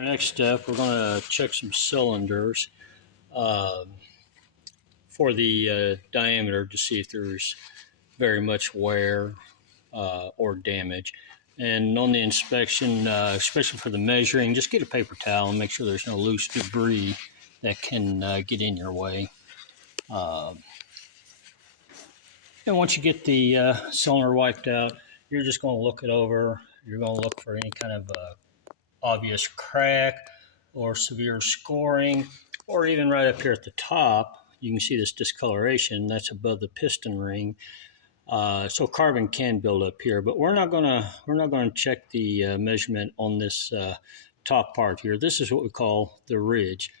Our next step, we're going to check some cylinders for the diameter to see if there's very much wear or damage. And on the inspection, especially for the measuring, just get a paper towel and make sure there's no loose debris that can get in your way. And once you get the cylinder wiped out, you're just going to look it over. You're going to look for any kind of obvious crack or severe scoring, or even right up here at the top, you can see this discoloration that's above the piston ring. So carbon can build up here, but we're not gonna check the measurement on this top part here. This is what we call the ridge.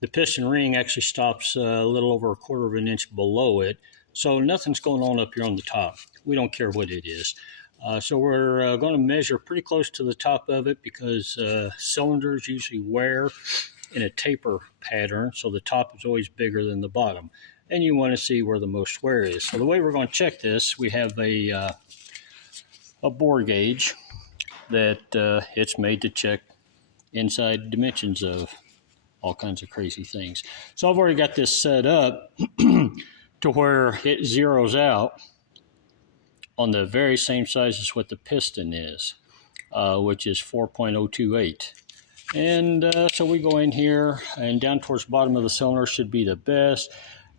The piston ring actually stops a little over 1/4 of an inch below it, so nothing's going on up here on the top. We don't care what it is. So we're going to measure pretty close to the top of it because cylinders usually wear in a taper pattern, so the top is always bigger than the bottom. And you want to see where the most wear is. So the way we're going to check this, we have a bore gauge that it's made to check inside dimensions of all kinds of crazy things. So I've already got this set up to where it zeroes out on the very same size as what the piston is, which is 4.028. And so we go in here, and down towards the bottom of the cylinder should be the best.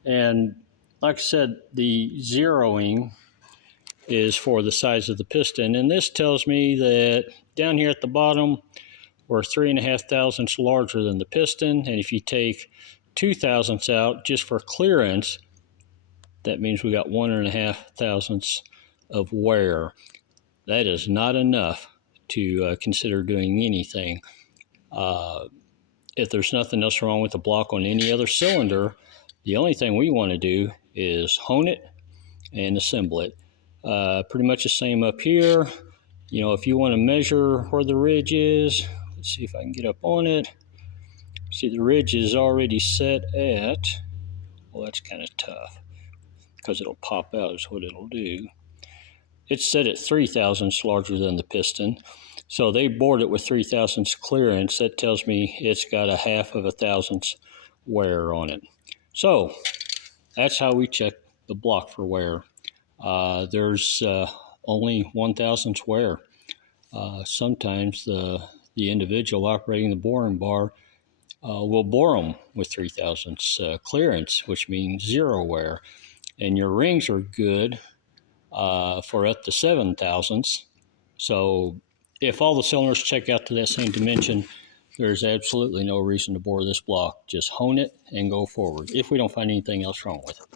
And like I said, the zeroing is for the size of the piston. And this tells me that down here at the bottom, we're 3.5 thousandths larger than the piston. And if you take 2 thousandths out just for clearance, that means we got 1.5 thousandths of wear. That is not enough to consider doing anything. If there's nothing else wrong with the block on any other cylinder, the only thing we want to do is hone it and assemble it. Pretty much the same up here. You know, if you want to measure where the ridge is, let's see if I can get up on it. See, the ridge is already set at, well, that's kind of tough because it'll pop out is what it'll do. It's set at 3 thousandths larger than the piston. So they bored it with 3 thousandths clearance. That tells me it's got 1/2 thousandths wear on it. So that's how we check the block for wear. There's only 1 thousandths wear. Sometimes the individual operating the boring bar will bore them with 3 thousandths clearance, which means 0 wear. And your rings are good for up to 7 thousandths. So if all the cylinders check out to that same dimension, there's absolutely no reason to bore this block. Just hone it and go forward if we don't find anything else wrong with it.